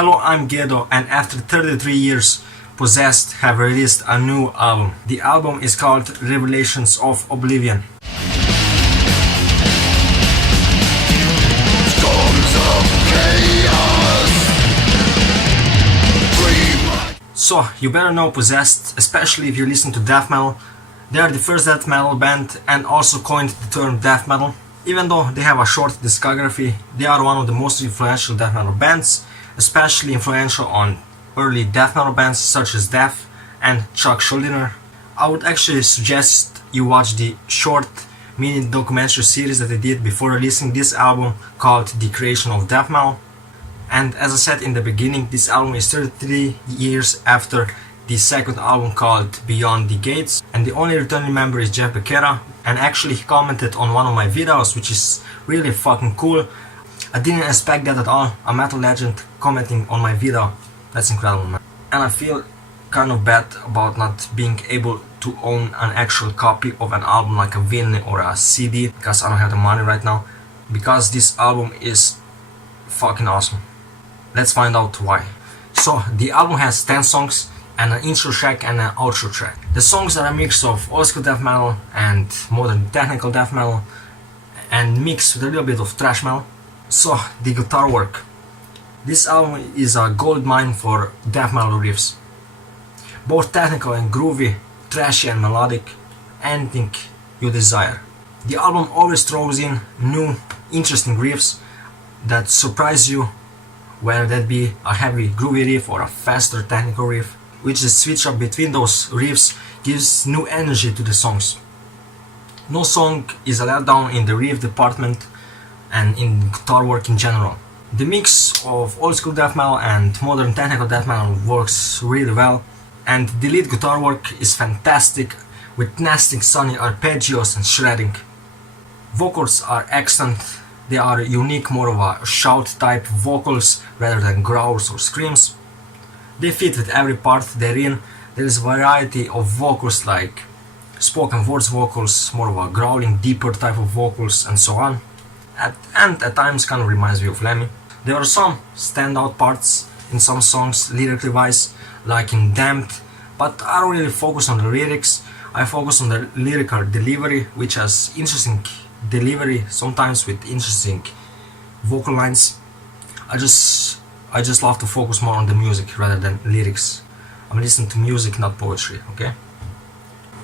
Hello, I'm Gedo, and after 33 years, Possessed have released a new album. The album is called Revelations of Oblivion. So, you better know Possessed, especially if you listen to death metal. They are the first death metal band and also coined the term death metal. Even though they have a short discography, they are one of the most influential death metal bands, especially influential on early death metal bands such as Death and Chuck Schuldiner. I would actually suggest you watch the short mini documentary series that they did before releasing this album called The Creation of Death Metal. And as I said in the beginning, this album is 33 years after the second album called Beyond the Gates, and the only returning member is Jeff Becerra, and actually he commented on one of my videos, which is really fucking cool. I didn't expect that at all, a metal legend commenting on my video. That's incredible, man. And I feel kind of bad about not being able to own an actual copy of an album like a vinyl or a CD, because I don't have the money right now, because this album is fucking awesome. Let's find out why. So, the album has 10 songs and an intro track and an outro track. The songs are a mix of old school death metal and modern technical death metal, and mixed with a little bit of thrash metal. So, the guitar work. This album is a gold mine for death metal riffs. Both technical and groovy, trashy and melodic, anything you desire. The album always throws in new, interesting riffs that surprise you, whether that be a heavy groovy riff or a faster technical riff, which the switch up between those riffs gives new energy to the songs. No song is a letdown in the riff department and in guitar work in general. The mix of old school death metal and modern technical death metal works really well, and the lead guitar work is fantastic with nasty sunny arpeggios and shredding. Vocals are excellent. They are unique, more of a shout type vocals rather than growls or screams. They fit with every part they're in. There is a variety of vocals like spoken words vocals, more of a growling, deeper type of vocals, and so on. And at times kind of reminds me of Lemmy. There are some standout parts in some songs lyrically wise, like in Damned, but I don't really focus on the lyrics. I focus on the lyrical delivery, which has interesting delivery, sometimes with interesting vocal lines. I just love to focus more on the music rather than lyrics. I'm listening to music, not poetry, okay?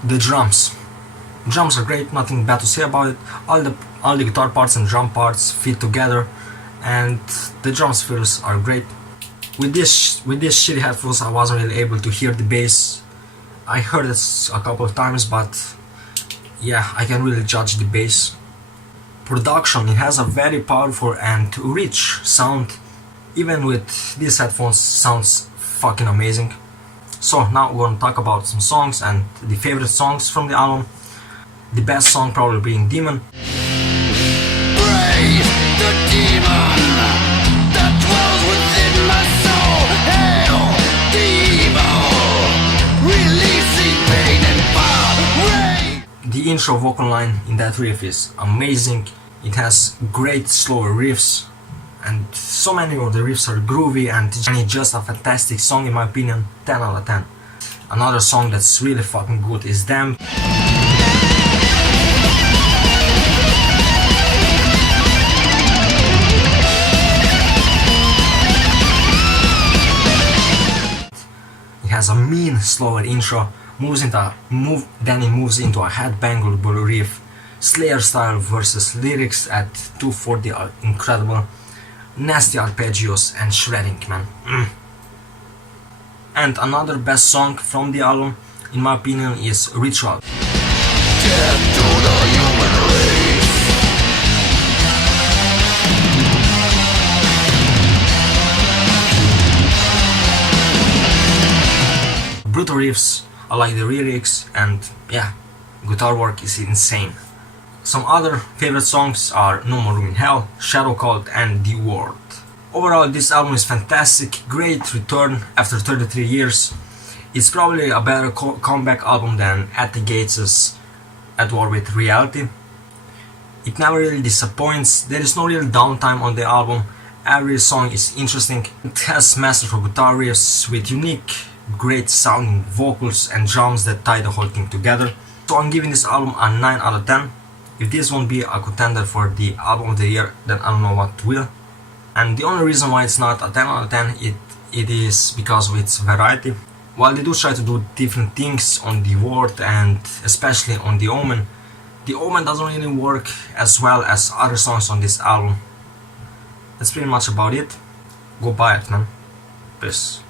The drums. Drums are great, nothing bad to say about it. All the guitar parts and drum parts fit together, and the drums fills are great. With this shitty headphones, I wasn't really able to hear the bass. I heard it a couple of times, but yeah, I can really judge the bass. Production, it has a very powerful and rich sound. Even with these headphones, sounds fucking amazing. So now we're gonna talk about some songs and the favorite songs from the album. The best song probably being Demon. Praise the demon that dwells within my soul. Hail the evil, releasing pain and fire. The intro vocal line in that riff is amazing. It has great slower riffs, and so many of the riffs are groovy, and it's just a fantastic song in my opinion, 10 out of 10. Another song that's really fucking good is Damned. It has a mean slower intro, then it moves into a headbangable riff. Slayer style versus lyrics at 240 are incredible. Nasty arpeggios and shredding, man. And another best song from the album, in my opinion, is Ritual. Death to the human race. Brutal riffs, I like the lyrics, and yeah, guitar work is insane. Some other favorite songs are No More Room in Hell, Shadow Cult, and The Ward. Overall, this album is fantastic, great return after 33 years. It's probably a better comeback album than At the Gates' At War with Reality. It never really disappoints, there is no real downtime on the album, Every song is interesting. It has masterful guitar riffs with unique, great sounding vocals and drums that tie the whole thing together. So I'm giving this album a 9 out of 10. If this won't be a contender for the album of the year, then I don't know what will. And the only reason why it's not a 10 out of 10, it is because of its variety. While they do try to do different things on the Word and especially on the Omen doesn't really work as well as other songs on this album. That's pretty much about it. Go buy it, man. Peace.